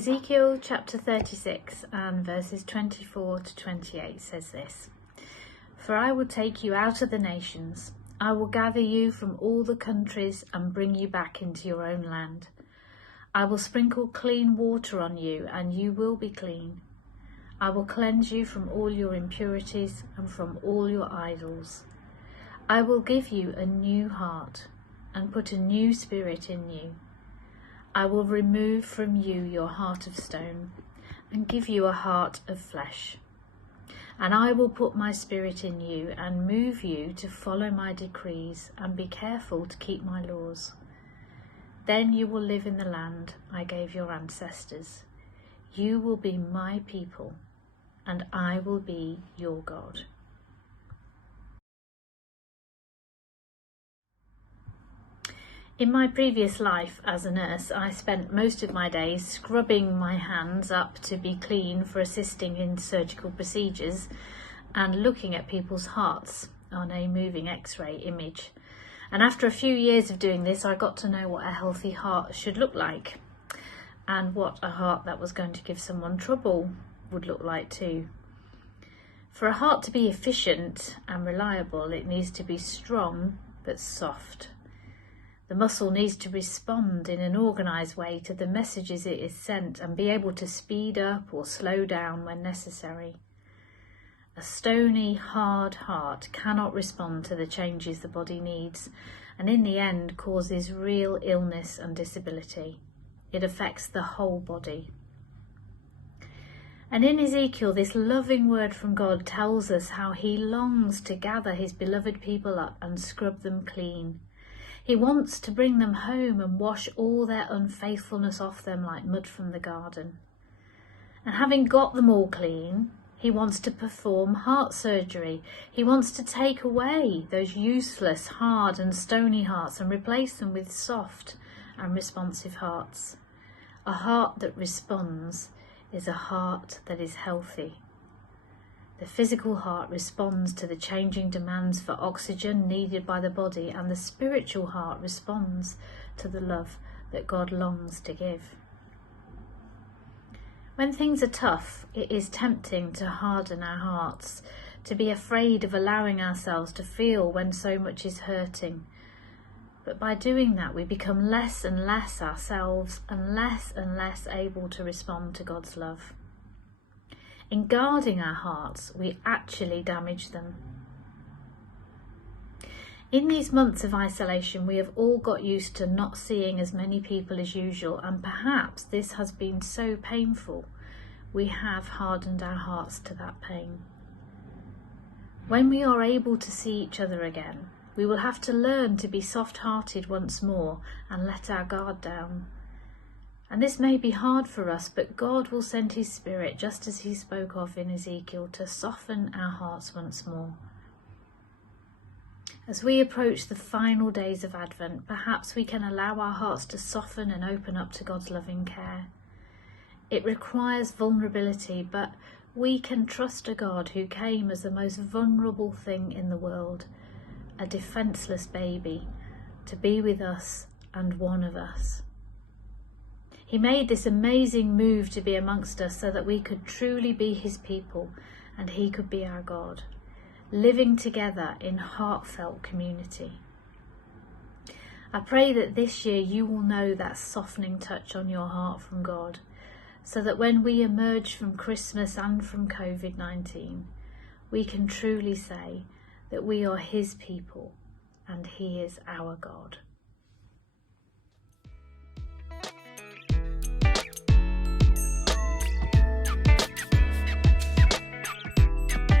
Ezekiel chapter 36 and verses 24 to 28 says this: "For I will take you out of the nations, I will gather you from all the countries and bring you back into your own land. I will sprinkle clean water on you, and you will be clean. I will cleanse you from all your impurities and from all your idols. I will give you a new heart and put a new spirit in you. I will remove from you your heart of stone and give you a heart of flesh. And I will put my spirit in you and move you to follow my decrees and be careful to keep my laws. Then you will live in the land I gave your ancestors. You will be my people, and I will be your God." In my previous life as a nurse, I spent most of my days scrubbing my hands up to be clean for assisting in surgical procedures and looking at people's hearts on a moving X-ray image. And after a few years of doing this, I got to know what a healthy heart should look like, and what a heart that was going to give someone trouble would look like too. For a heart to be efficient and reliable, it needs to be strong but soft. The muscle needs to respond in an organised way to the messages it is sent and be able to speed up or slow down when necessary. A stony, hard heart cannot respond to the changes the body needs, and in the end causes real illness and disability. It affects the whole body. And in Ezekiel, this loving word from God tells us how he longs to gather his beloved people up and scrub them clean. He wants to bring them home and wash all their unfaithfulness off them like mud from the garden. And having got them all clean, he wants to perform heart surgery. He wants to take away those useless, hard and stony hearts and replace them with soft and responsive hearts. A heart that responds is a heart that is healthy. The physical heart responds to the changing demands for oxygen needed by the body, and the spiritual heart responds to the love that God longs to give. When things are tough, it is tempting to harden our hearts, to be afraid of allowing ourselves to feel when so much is hurting. But by doing that, we become less and less ourselves and less able to respond to God's love. In guarding our hearts, we actually damage them. In these months of isolation, we have all got used to not seeing as many people as usual, and perhaps this has been so painful, we have hardened our hearts to that pain. When we are able to see each other again, we will have to learn to be soft-hearted once more and let our guard down. And this may be hard for us, but God will send his Spirit, just as he spoke of in Ezekiel, to soften our hearts once more. As we approach the final days of Advent, perhaps we can allow our hearts to soften and open up to God's loving care. It requires vulnerability, but we can trust a God who came as the most vulnerable thing in the world, a defenceless baby, to be with us and one of us. He made this amazing move to be amongst us so that we could truly be his people and he could be our God, living together in heartfelt community. I pray that this year you will know that softening touch on your heart from God, so that when we emerge from Christmas and from COVID-19, we can truly say that we are his people and he is our God.